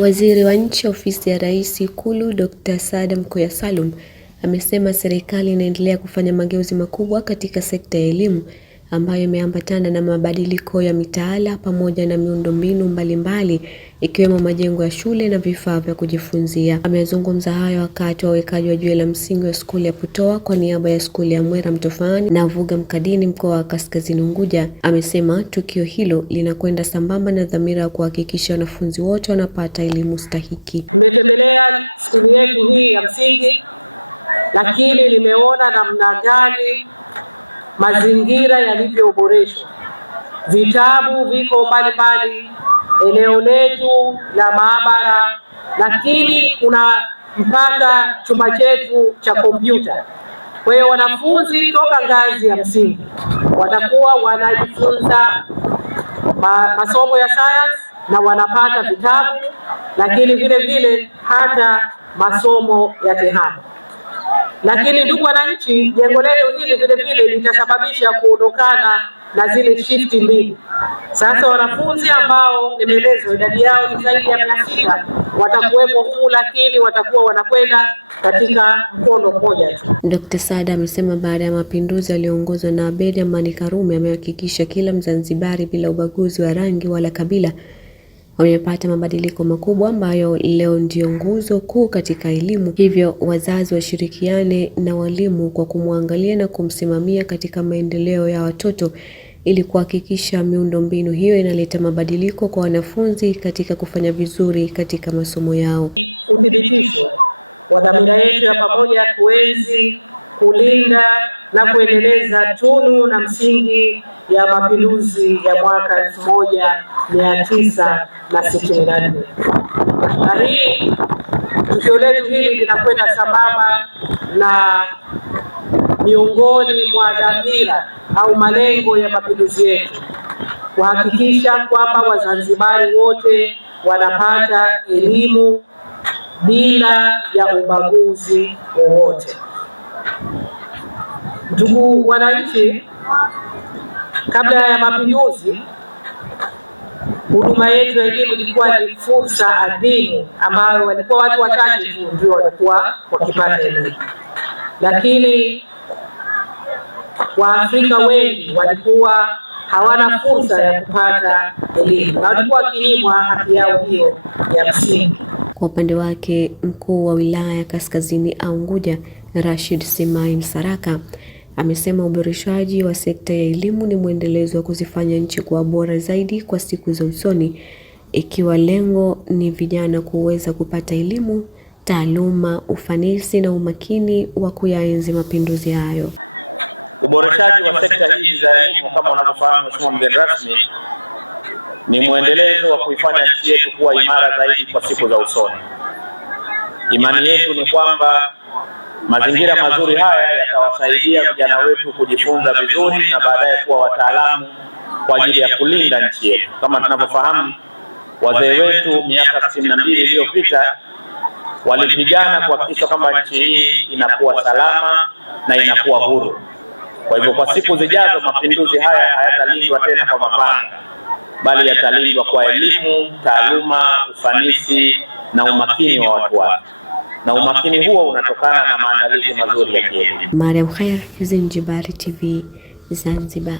Waziri wa Nchi, Ofisi ya Rais, Ikulu, Dr. Saada Mkoya Salum amesema serikali inaendelea kufanya mageuzi makubwa katika sekta ya elimu ambayo imeambatana na mabadiliko ya mitaala pamoja na miundombinu mbalimbali ikiwemo majengo ya shule na vifaa vya kujifunzia. Amezungumza hayo wakati wa uwekaji wa jiwe la msingi wa skuli ya Putoa kwa niaba ya skuli ya Mwera Mtofani na Vuga Mkadini mkoa wa Kaskazini Unguja. Amesema tukio hilo linakwenda sambamba na dhamira ya kuhakikisha wanafunzi wote wanapata elimu stahiki. Nimetembelea skuli yetu hii ya msingi, lakini nimeona namna gani mazingira yalivyoboreshwa. Vitabu viko mbalimbali, eneo letu la maabara, lakini kuna mpaka chumba chetu cha kompyuta. Kwa hiyo wanafunzi toka ngazi ya msingi watakuwa wanajifunza masomo ya science na wanapata vitabu, lakini vile vile hata masomo ya tehama. Lakini ndugu wananchi, jengo letu hili vile vile litasababisha kuondokana na zile shifti mbili. Sasa wanafunzi ambao nimeelezwa idadi yao ni zaidi ya 600 watakuwepo humu, lakini watakuwa wanakwenda katika mkondo mmoja tu. Dr. Saada amesema baada ya mapinduzi yaliyoongozwa na Abeid Amani Karume amehakikisha kila Mzanzibari bila ubaguzi wa rangi wala kabila wamepata mabadiliko makubwa ambayo leo ndio nguzo kuu katika elimu. Hivyo wazazi washirikiane na walimu kwa kumwangalia na kumsimamia katika maendeleo ya watoto ili kuhakikisha miundombinu hiyo inaleta mabadiliko kwa wanafunzi katika kufanya vizuri katika masomo yao. Uthibitisho wa dhamira yetu ya pamoja kuenzi, kulinda na kuendeleza tunu na msingi ya mapinduzi ya mwaka 1964. Na hii tukio letu hili linakwenda sambamba na miongoni mwa dhamira au malengo ya mapinduzi yetu kuhakikisha kwamba Wazanzibari wote wanapata elimu bila ya ubaguzi wowote. Ndugu wananchi, kabla ya mapinduzi, huduma yetu ya elimu ilikuwa ni fursa adhimu ambayo walikuwa watu wachache tu ndio walikuwa wakipata elimu, lakini Waafrika wengi walikuwa hawana fursa ya kupata elimu na walikuwa wakinyimwa haki yao hiyo ya msingi. Kwa upande wake, mkuu wa wilaya Kaskazini Unguja Rashid Simai Msaraka amesema uboreshaji wa sekta ya elimu ni mwendelezo wa kuzifanya nchi kuwa bora zaidi kwa siku za usoni, ikiwa lengo ni vijana kuweza kupata elimu, taaluma, ufanisi na umakini wa kuyaenzi mapinduzi hayo. Uboreshaji wa sekta hizi za elimu, kama unavyofahamu Mheshimiwa mgeni rasmi, ni mwendelezo wa kuifanya nchi yetu kuwa imara zaidi kwa siku za usoni. Imani yetu ni kwamba mazingira mazuri haya yatawasaidia vijana wetu kujifunza vizuri na baadaye kuwa wataalamu kwa ajili ya kulinda nchi yetu. Kama tunavyofahamu, wazee wetu miaka 62 iliyopita walipigana kuhakikisha kwamba nchi hii inakuwa salama na inakuwa huru. Kwa hivyo kwa siku zijazo mapinduzi haya hayatalindwa tena kwa mapanga, bali yatalindwa kwa elimu, taaluma, ufanisi na umakini wa watu wake. Na umakini huo unatokana na maandalizi mazuri ya kielimu. Mariam Khair, Zanzibar TV, Zanzibar.